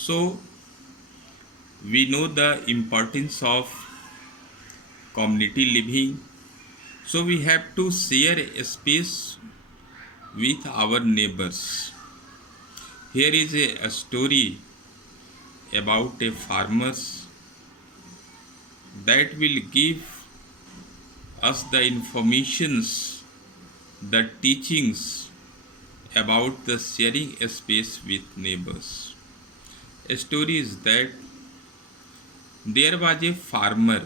So we know the importance of community living. So we have to share a space with our neighbors. Here is a story about a farmers that will give us the informations, the teachings about the sharing a space with neighbors. A story is that there was a farmer.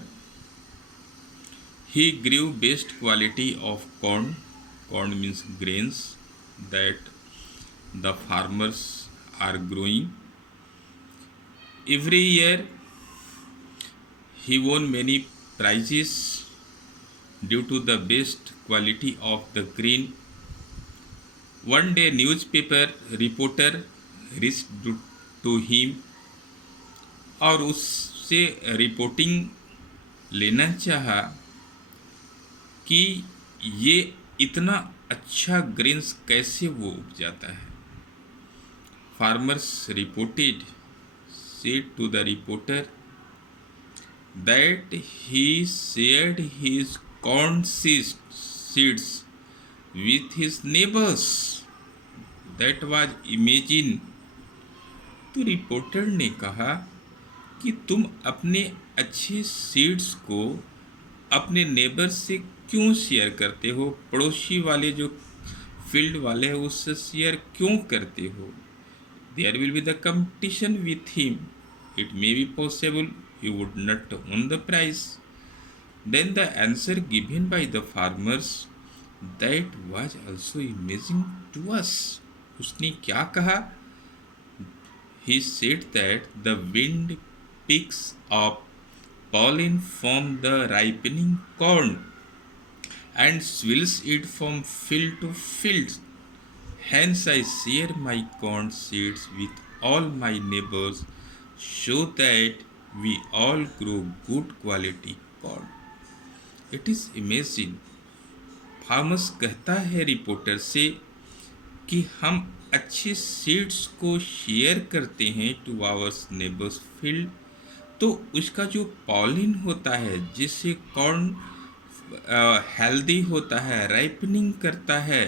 He grew best quality of corn. Corn means grains that the farmers are growing. Every year he won many prizes due to the best quality of the grain. One day newspaper reporter reached to him और उससे reporting लेना चाहा कि ये इतना अच्छा grains कैसे वो उपजाता है. Farmers reported said to the reporter that he shared his corn seeds with his neighbors. That was imagine. तो रिपोर्टर ने कहा कि तुम अपने अच्छे सीड्स को अपने नेबर से क्यों शेयर करते हो, पड़ोसी वाले जो फील्ड वाले हैं उससे शेयर क्यों करते हो. There will be the competition with him. It may be possible you would not own the prize. Then the answer given by the farmers that was also amazing to us. उसने क्या कहा? He said that the wind picks up pollen from the ripening corn and swirls it from field to field. Hence I share my corn seeds with all my neighbors so that we all grow good quality corn. It is amazing. Farmers कहता है reporter से कि हम अच्छे seeds को share करते हैं two hours neighbours field, तो उसका जो पॉलिन होता है जिससे कॉर्न हेल्दी होता है, राइपनिंग करता है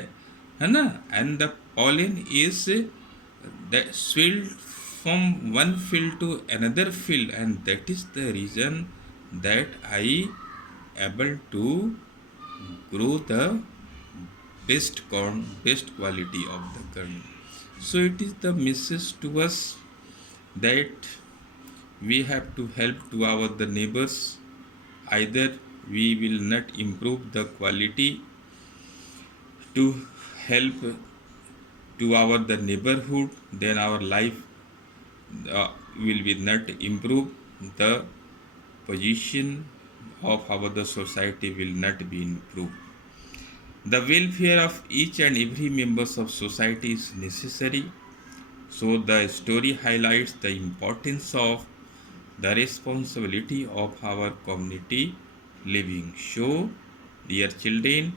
ना, and the pollen is swilled from one field to another field, and that is the reason that I able to grow the best corn, best quality of the corn. So it is the message to us that we have to help to our the neighbors. Either we will not improve the quality to help to our the neighborhood, then our life will be not improve. The position of our the society will not be improved. The welfare of each and every members of society is necessary. So the story highlights the importance of the responsibility of our community living. So, dear children,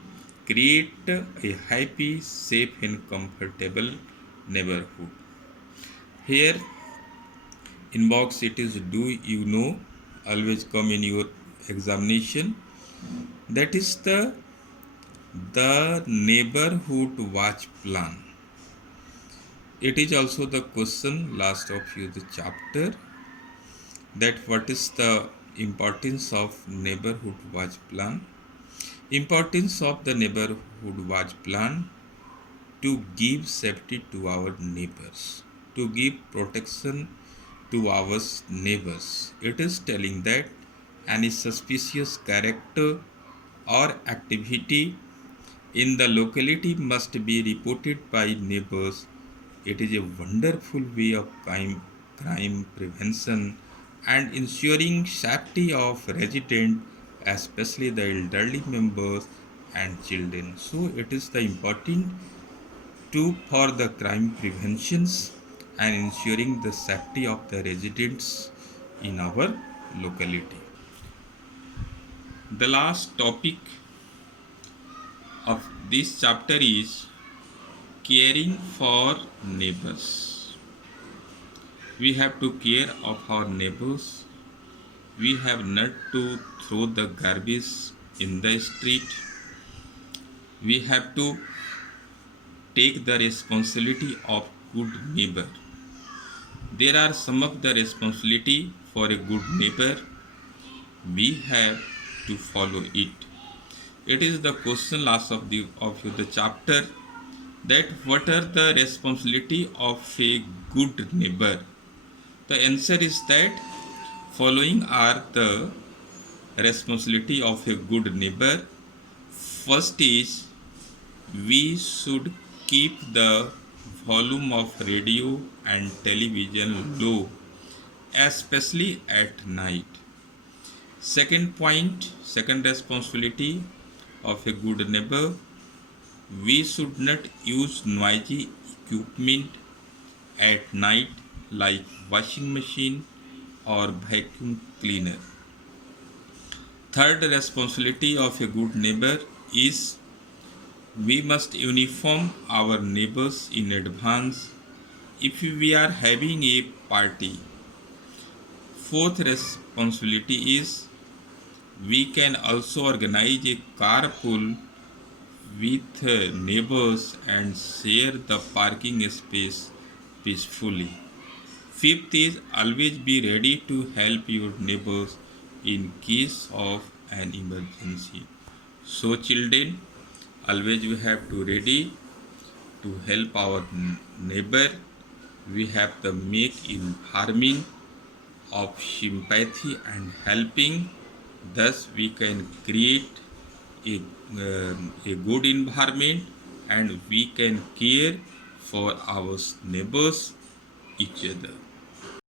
create a happy, safe and comfortable neighborhood. Here in box it is do you know, always come in your examination. That is the neighborhood watch plan. It is also the question last of you the chapter, that what is the importance of neighborhood watch plan. Importance of the neighborhood watch plan to give safety to our neighbors, to give protection to our neighbors. It is telling that any suspicious character or activity in the locality must be reported by neighbors. It is a wonderful way of crime prevention and ensuring safety of residents, especially the elderly members and children. So it is the important to for the crime preventions and ensuring the safety of the residents in our locality. The last topic of this chapter is caring for neighbors. We have to care of our neighbors. We have not to throw the garbage in the street. We have to take the responsibility of good neighbor. There are some of the responsibility for a good neighbor. We have to follow it. It is the question last of the chapter, that what are the responsibility of a good neighbor. The answer is that following are the responsibility of a good neighbor. First is, we should keep the volume of radio and television low, especially at night. Second responsibility of a good neighbor, we should not use noisy equipment at night like washing machine or vacuum cleaner. Third responsibility of a good neighbor is, we must inform our neighbors in advance if we are having a party. Fourth responsibility is, we can also organize a carpool with neighbors and share the parking space peacefully. Fifth is, always be ready to help your neighbors in case of an emergency. So children, always we have to ready to help our neighbor. We have to make environment of sympathy and helping. Thus we can create a good environment, and we can care for our neighbors, each other.